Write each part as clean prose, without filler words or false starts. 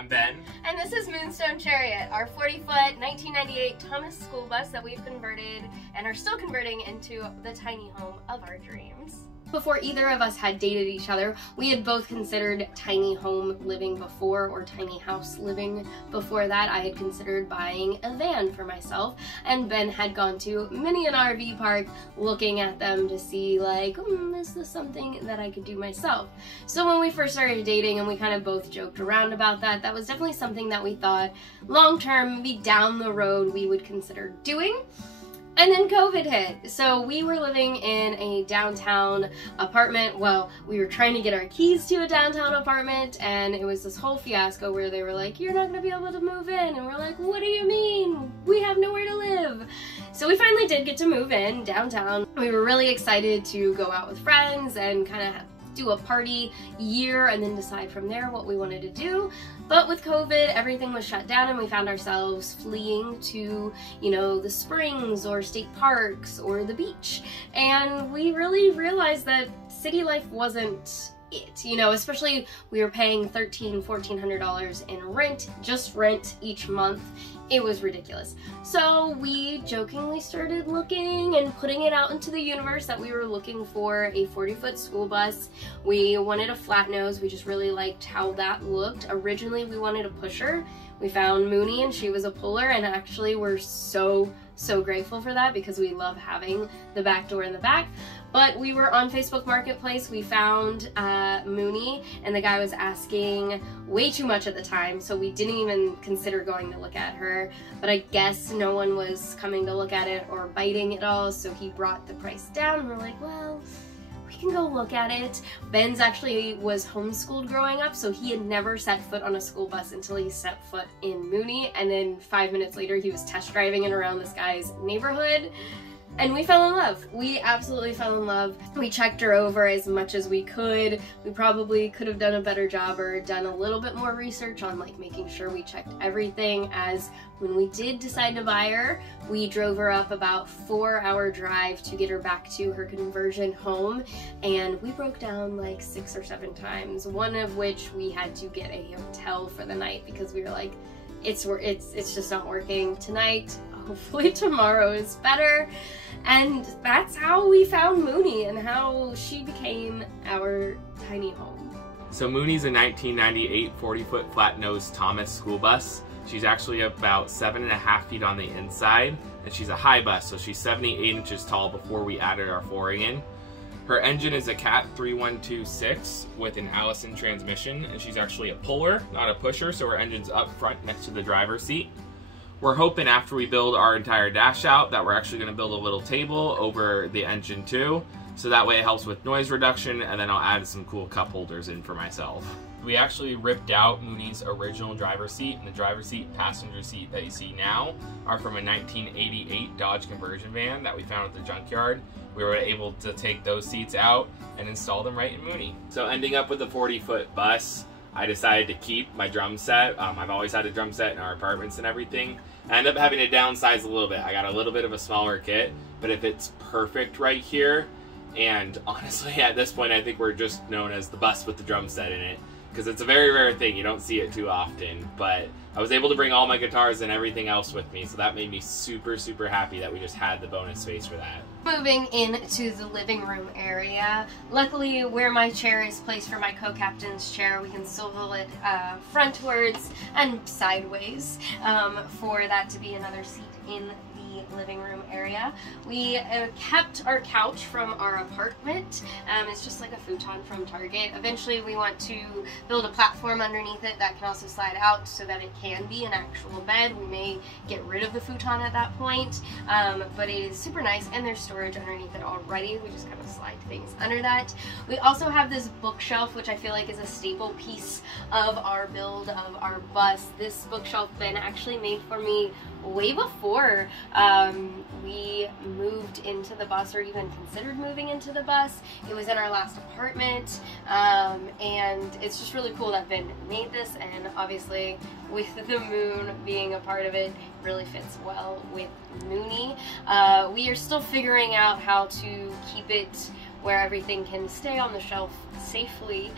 I'm Ben. And this is Moonstone Chariot, our 40-foot 1998 Thomas school bus that we've converted and are still converting into the tiny home of our dreams. Before either of us had dated each other, we had both considered tiny home living before, or tiny house living before that. I had considered buying a van for myself, and Ben had gone to many an RV park looking at them to see like, is this something that I could do myself? So when we first started dating and we kind of both joked around about that, that was definitely something that we thought long term, maybe down the road, we would consider doing. And then COVID hit, so we were living in a downtown apartment. Well, we were trying to get our keys to a downtown apartment, and it was this whole fiasco where they were like, you're not gonna be able to move in, and we're like, what do you mean? We have nowhere to live. So we finally did get to move in downtown. We were really excited to go out with friends and kind of do a party year and then decide from there what we wanted to do. But with COVID, everything was shut down and we found ourselves fleeing to, you know, the springs or state parks or the beach. And we really realized that city life wasn't it, you know, especially we were paying $1,400 in rent, just rent each month. It was ridiculous. So we jokingly started looking and putting it out into the universe that we were looking for a 40-foot school bus. We wanted a flat nose. We just really liked how that looked. Originally, we wanted a pusher. We found Mooney and she was a puller, and actually we're so grateful for that because we love having the back door in the back. But we were on Facebook Marketplace, we found Mooney, and the guy was asking way too much at the time, so we didn't even consider going to look at her. But I guess no one was coming to look at it or biting at all, so he brought the price down, and we're like, well, we can go look at it. Ben's actually was homeschooled growing up, so he had never set foot on a school bus until he set foot in Mooney, and then 5 minutes later he was test driving it around this guy's neighborhood. And we fell in love. We absolutely fell in love. We checked her over as much as we could. We probably could have done a better job or done a little bit more research on like making sure we checked everything, as when we did decide to buy her, we drove her up about 4-hour drive to get her back to her conversion home, and we broke down like 6 or 7 times, one of which we had to get a hotel for the night because we were like, it's just not working tonight. Hopefully tomorrow is better. And that's how we found Mooney and how she became our tiny home. So Mooney's a 1998 40-foot flat-nosed Thomas school bus. She's actually about 7.5 feet on the inside, and she's a high bus, so she's 78 inches tall before we added our flooring in. Her engine is a Cat 3126 with an Allison transmission, and she's actually a puller, not a pusher, so her engine's up front next to the driver's seat. We're hoping after we build our entire dash out that we're actually going to build a little table over the engine too, so that way it helps with noise reduction, and then I'll add some cool cup holders in for myself. We actually ripped out Mooney's original driver's seat, and the driver's seat, passenger seat that you see now are from a 1988 Dodge conversion van that we found at the junkyard. We were able to take those seats out and install them right in Mooney. So ending up with a 40-foot bus, I decided to keep my drum set. I've always had a drum set in our apartments and everything. I ended up having to downsize a little bit. I got a little bit of a smaller kit, but if it's perfect right here, and honestly at this point I think we're just known as the bus with the drum set in it, because it's a very rare thing. You don't see it too often, but I was able to bring all my guitars and everything else with me, so that made me super happy that we just had the bonus space for that. Moving into the living room area, luckily where my chair is placed for my co-captain's chair, we can swivel it frontwards and sideways for that to be another seat in the living room area. We kept our couch from our apartment. It's just like a futon from Target. Eventually we want to build a platform underneath it that can also slide out so that it can be an actual bed. We may get rid of the futon at that point, but it is super nice, and there's storage underneath it already. We just kind of slide things under that. We also have this bookshelf, which I feel like is a staple piece of our build of our bus. This bookshelf Ben actually made for me way before we moved into the bus, or even considered moving into the bus. It was in our last apartment, and it's just really cool that Ben made this, and obviously with the moon being a part of it, really fits well with Mooney. We are still figuring out how to keep it where everything can stay on the shelf safely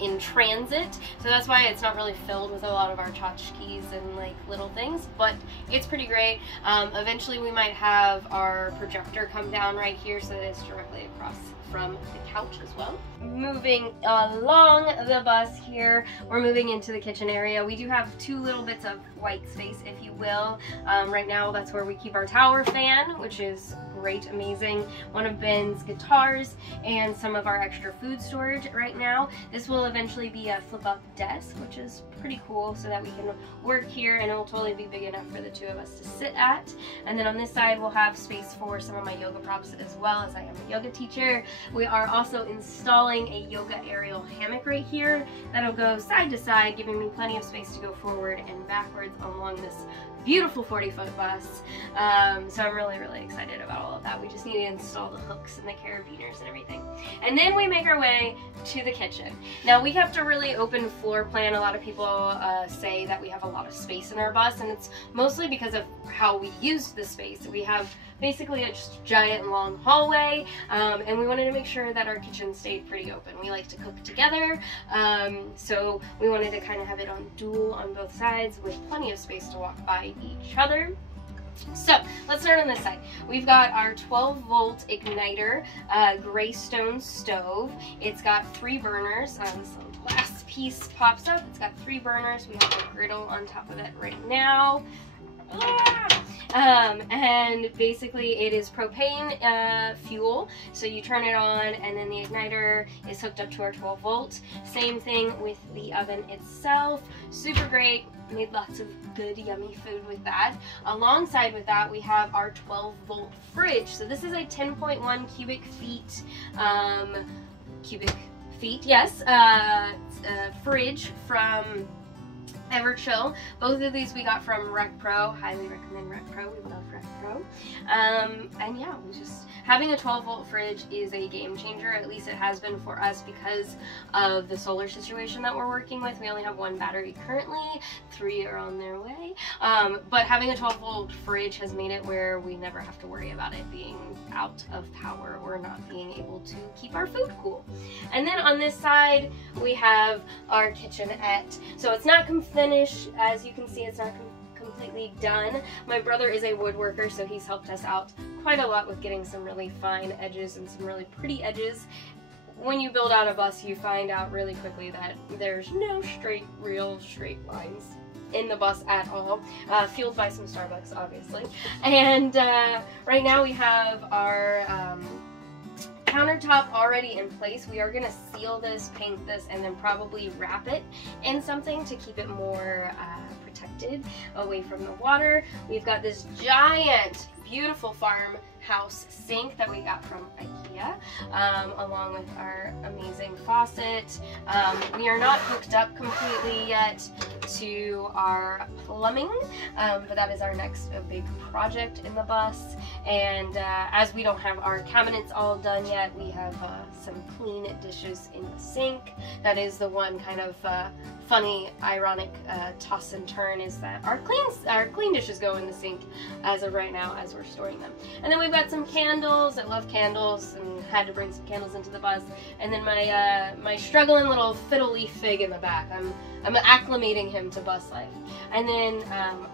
in transit. So that's why it's not really filled with a lot of our tchotchkes and like little things, but it's pretty great. Eventually we might have our projector come down right here so that it's directly across from the couch as well. Moving along the bus here, we're moving into the kitchen area. We do have two little bits of white space, if you will. Right now that's where we keep our tower fan, which is great, amazing. One of Ben's guitars and some of our extra food storage right now. This will eventually be a flip-up desk, which is pretty cool, so that we can work here, and it will totally be big enough for the two of us to sit at. And then on this side we'll have space for some of my yoga props, as well as I am a yoga teacher. We are also installing a yoga aerial hammock right here that'll go side to side, giving me plenty of space to go forward and backwards along this beautiful 40-foot bus. So I'm really, really excited about all of that. We just need to install the hooks and the carabiners and everything. And then we make our way to the kitchen. Now we have to really open floor plan. A lot of people say that we have a lot of space in our bus, and it's mostly because of how we use the space. We have basically a just giant long hallway, and we wanted to make sure that our kitchen stayed pretty open. We like to cook together, so we wanted to kind of have it on dual on both sides with plenty of space to walk by each other. So let's start on this side. We've got our 12-volt igniter gray stone stove. It's got 3 burners. This little glass piece pops up. It's got 3 burners. We have a griddle on top of it right now. And basically it is propane fuel, so you turn it on and then the igniter is hooked up to our 12-volt. Same thing with the oven itself. Super great. Made lots of good yummy food with that. Alongside with that we have our 12-volt fridge. So this is a 10.1 cubic feet fridge from Everchill. Both of these we got from Rec Pro. Highly recommend Rec Pro. We love Rec Pro. And yeah, we just having a 12-volt fridge is a game changer. At least it has been for us because of the solar situation that we're working with. We only have 1 battery currently. 3 are on their way. But having a 12-volt fridge has made it where we never have to worry about it being out of power or not being able to keep our food cool. And then on this side we have our kitchenette. So it's not finished, as you can see. It's not completely done. My brother is a woodworker, so he's helped us out quite a lot with getting some really fine edges and some really pretty edges. When you build out a bus, you find out really quickly that there's no real straight lines in the bus at all, fueled by some Starbucks, obviously. And right now we have our countertop already in place. We are going to seal this, paint this, and then probably wrap it in something to keep it more protected away from the water. We've got this giant, beautiful farmhouse sink that we got from IKEA, along with our amazing faucet. We are not hooked up completely yet to our plumbing, but that is our next big project in the bus. And as we don't have our cabinets all done yet, we have some clean dishes in the sink. That is the one kind of funny, ironic toss and turn, is that our clean dishes go in the sink as of right now as we're storing them. And then we've got some candles. I love candles and had to bring some candles into the bus. And then my struggling little fiddle leaf fig in the back. I'm acclimating him to bus life. And then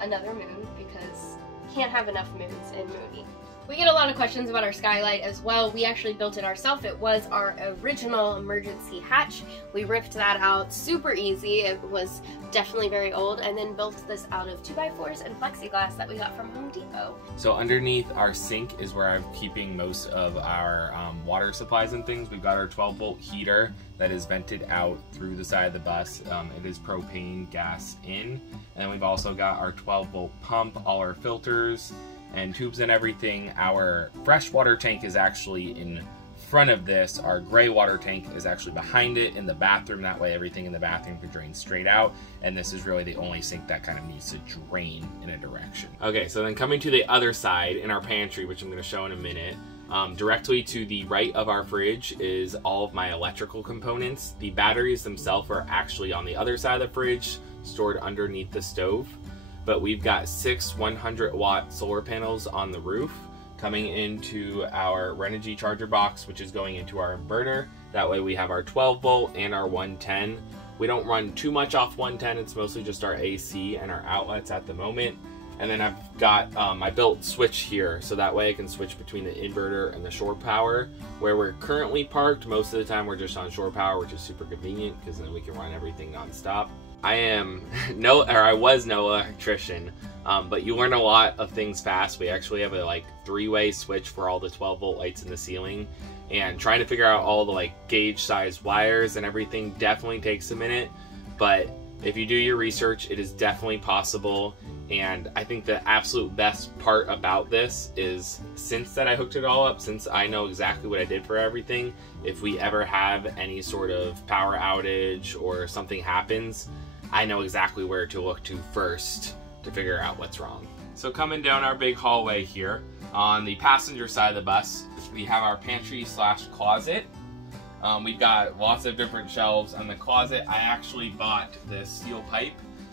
another moon, because can't have enough moons in Mooney. We get a lot of questions about our skylight as well. We actually built it ourselves. It was our original emergency hatch. We ripped that out super easy. It was definitely very old, and then built this out of 2x4s and plexiglass that we got from Home Depot. So underneath our sink is where I'm keeping most of our water supplies and things. We've got our 12-volt heater that is vented out through the side of the bus. It is propane gas in. And then we've also got our 12-volt pump, all our filters and tubes and everything. Our fresh water tank is actually in front of this. Our gray water tank is actually behind it in the bathroom. That way everything in the bathroom can drain straight out. And this is really the only sink that kind of needs to drain in a direction. Okay, so then coming to the other side in our pantry, which I'm going to show in a minute, directly to the right of our fridge is all of my electrical components. The batteries themselves are actually on the other side of the fridge, stored underneath the stove. But we've got 6 100-watt solar panels on the roof coming into our Renogy charger box, which is going into our inverter. That way we have our 12 volt and our 110. We don't run too much off 110, it's mostly just our AC and our outlets at the moment. And then I've got my built switch here, so that way I can switch between the inverter and the shore power. Where we're currently parked, most of the time we're just on shore power, which is super convenient because then we can run everything non-stop. I was no electrician, but you learn a lot of things fast. We actually have a 3-way switch for all the 12 volt lights in the ceiling, and trying to figure out all the gauge size wires and everything definitely takes a minute, but if you do your research, it is definitely possible. And I think the absolute best part about this is, since that I hooked it all up, since I know exactly what I did for everything, if we ever have any sort of power outage or something happens, I know exactly where to look to first to figure out what's wrong. So coming down our big hallway here, on the passenger side of the bus, we have our pantry slash closet. We've got lots of different shelves. On the closet, I actually bought this steel pipe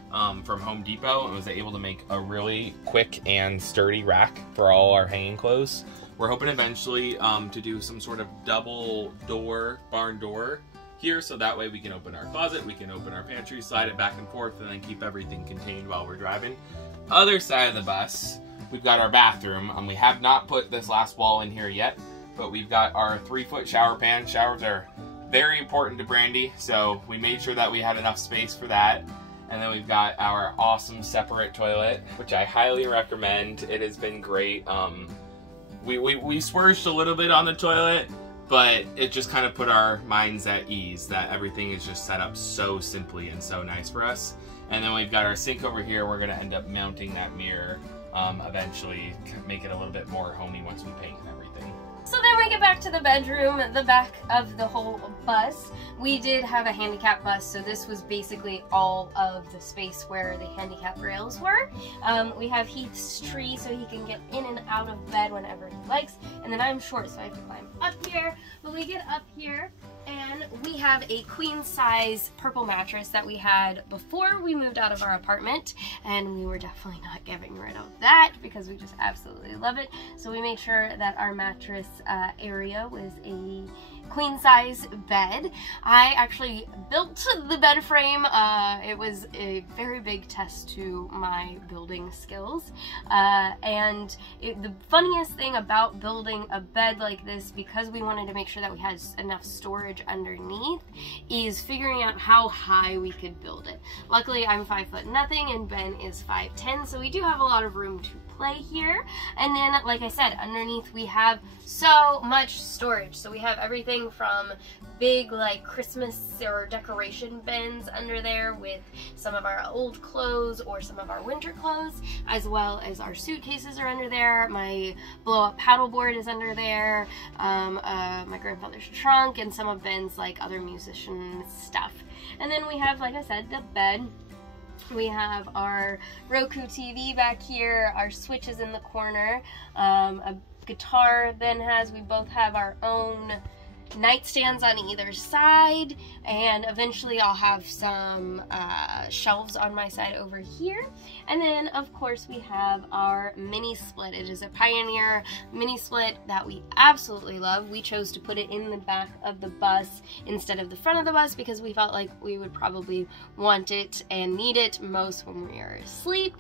from Home Depot and was able to make a really quick and sturdy rack for all our hanging clothes. We're hoping eventually to do some sort of double door, barn door here, so that way we can open our closet, we can open our pantry, slide it back and forth, and then keep everything contained while we're driving. Other side of the bus, we've got our bathroom. We have not put this last wall in here yet, but we've got our 3-foot shower pan. Showers are very important to Brandy, so we made sure that we had enough space for that. And then we've got our awesome separate toilet, which I highly recommend. It has been great. We splurged a little bit on the toilet, but it just kind of put our minds at ease that everything is just set up so simply and so nice for us. And then we've got our sink over here. We're gonna end up mounting that mirror eventually, make it a little bit more homey once we paint and everything. So then we get back to the bedroom, the back of the whole bus. We did have a handicap bus, so this was basically all of the space where the handicap rails were. We have Heath's tree so he can get in and out of bed whenever he likes. And then I'm short, so I have to climb up here. But we get up here and we have a queen size purple mattress that we had before we moved out of our apartment, and we were definitely not getting rid of that because we just absolutely love it. So we made sure that our mattress area was a queen size bed. I actually built the bed frame. It was a very big test to my building skills, and the funniest thing about building a bed like this, because we wanted to make sure that we had enough storage underneath, is figuring out how high we could build it. Luckily I'm 5'0" and Ben is 5'10", so we do have a lot of room to play here. And then, like I said, underneath we have so much storage. So we have everything from big Christmas or decoration bins under there with some of our old clothes or some of our winter clothes, as well as our suitcases are under there. My blow-up paddleboard is under there, my grandfather's trunk, and some of Ben's other musician stuff. And then we have, like I said, the bed. We have our Roku TV back here, our switches in the corner, a guitar Ben has. We both have our own nightstands on either side, and eventually I'll have some shelves on my side over here. And then of course we have our mini split. It is a Pioneer mini split that we absolutely love. We chose to put it in the back of the bus instead of the front of the bus because we felt like we would probably want it and need it most when we are asleep.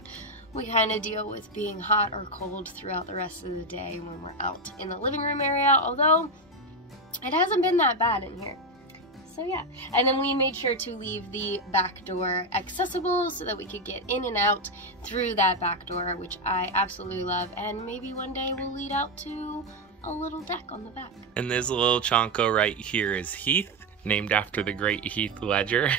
We kind of deal with being hot or cold throughout the rest of the day when we're out in the living room area, although it hasn't been that bad in here. So yeah. And then we made sure to leave the back door accessible so that we could get in and out through that back door, which I absolutely love. And maybe one day we'll lead out to a little deck on the back. And this little chonko right here is Heath, named after the great Heath Ledger.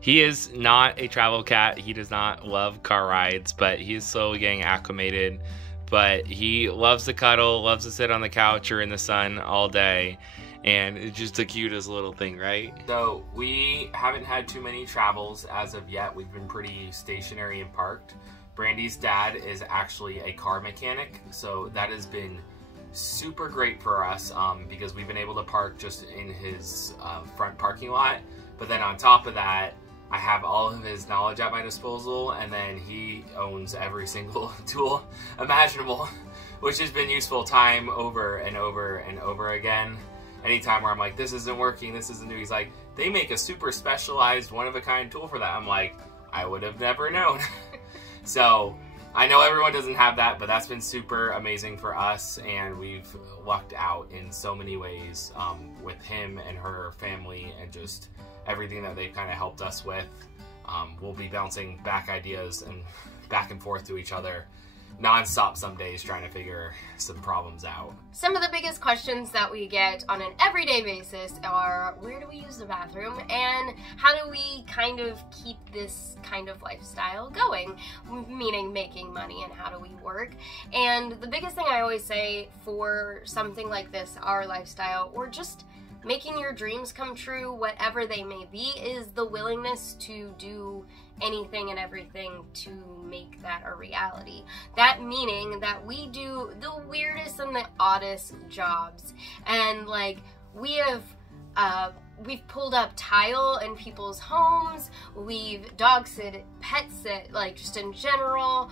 He is not a travel cat. He does not love car rides, but he is slowly getting acclimated. But he loves to cuddle, loves to sit on the couch or in the sun all day, and it's just the cutest little thing, right? So we haven't had too many travels as of yet. We've been pretty stationary and parked. Brandy's dad is actually a car mechanic, so that has been super great for us because we've been able to park just in his front parking lot. But then on top of that, I have all of his knowledge at my disposal, and then he owns every single tool imaginable, which has been useful time over and over and over again. Anytime where I'm like, this isn't working, this isn't new, he's like, they make a super specialized, one-of-a-kind tool for that. I'm like, I would have never known. So I know everyone doesn't have that, but that's been super amazing for us, and we've lucked out in so many ways with him and her family and just everything that they've kind of helped us with. We'll be bouncing back ideas and back and forth to each other non-stop some days, trying to figure some problems out. Some of the biggest questions that we get on an everyday basis are, where do we use the bathroom, and how do we kind of keep this kind of lifestyle going, meaning making money, and how do we work? And the biggest thing I always say for something like this, our lifestyle, or just making your dreams come true, whatever they may be, is the willingness to do anything and everything to make that a reality. That meaning that we do the weirdest and the oddest jobs. And like, we've pulled up tile in people's homes, we've dog sit, pet sit, like just in general.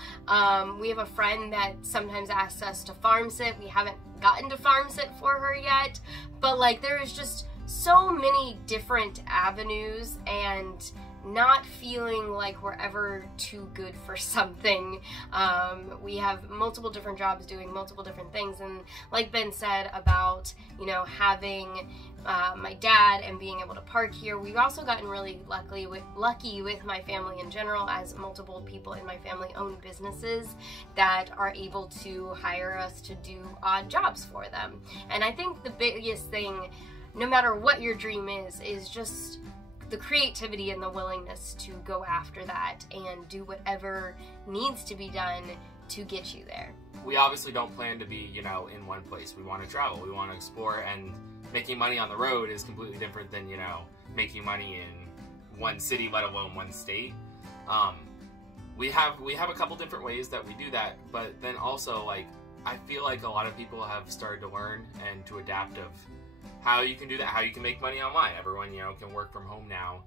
We have a friend that sometimes asks us to farm sit. We haven't gotten to farm sit for her yet, but like, there is just so many different avenues, and not feeling like we're ever too good for something. We have multiple different jobs doing multiple different things, and like Ben said about, you know, having my dad and being able to park here, we've also gotten really lucky with my family in general, as multiple people in my family own businesses that are able to hire us to do odd jobs for them. And I think the biggest thing, no matter what your dream is just the creativity and the willingness to go after that and do whatever needs to be done to get you there. We obviously don't plan to be, you know, in one place. We want to travel, we want to explore, and making money on the road is completely different than, you know, making money in one city, let alone one state. We have a couple different ways that we do that, but then also, like, I feel like a lot of people have started to learn and to adapt of how you can do that, how you can make money online. Everyone, you know, can work from home now.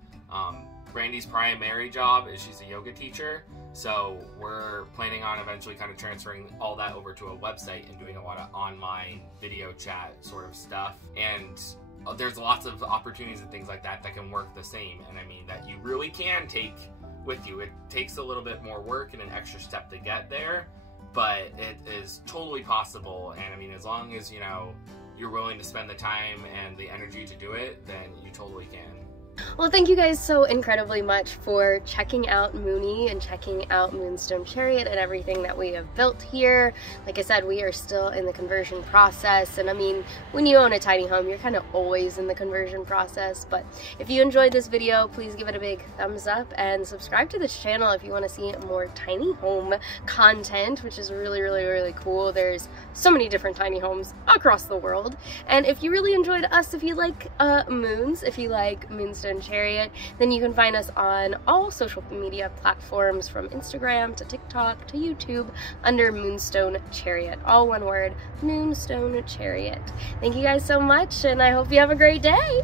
Brandy's primary job is she's a yoga teacher, so we're planning on eventually kind of transferring all that over to a website and doing a lot of online video chat sort of stuff. And there's lots of opportunities and things like that that can work the same, and I mean that you really can take with you. It takes a little bit more work and an extra step to get there, but it is totally possible. And I mean, as long as, you know, you're willing to spend the time and the energy to do it, then you totally can. Well, thank you guys so incredibly much for checking out Mooney and checking out Moonstone Chariot and everything that we have built here. Like I said, we are still in the conversion process, and I mean, when you own a tiny home, you're kind of always in the conversion process. But if you enjoyed this video, please give it a big thumbs up and subscribe to this channel if you want to see more tiny home content, which is really, really, really cool. There's so many different tiny homes across the world. And if you really enjoyed us, if you like moons, if you like Moonstone Chariot, then you can find us on all social media platforms, from Instagram to TikTok to YouTube, under Moonstone Chariot. All one word, Moonstone Chariot. Thank you guys so much, and I hope you have a great day.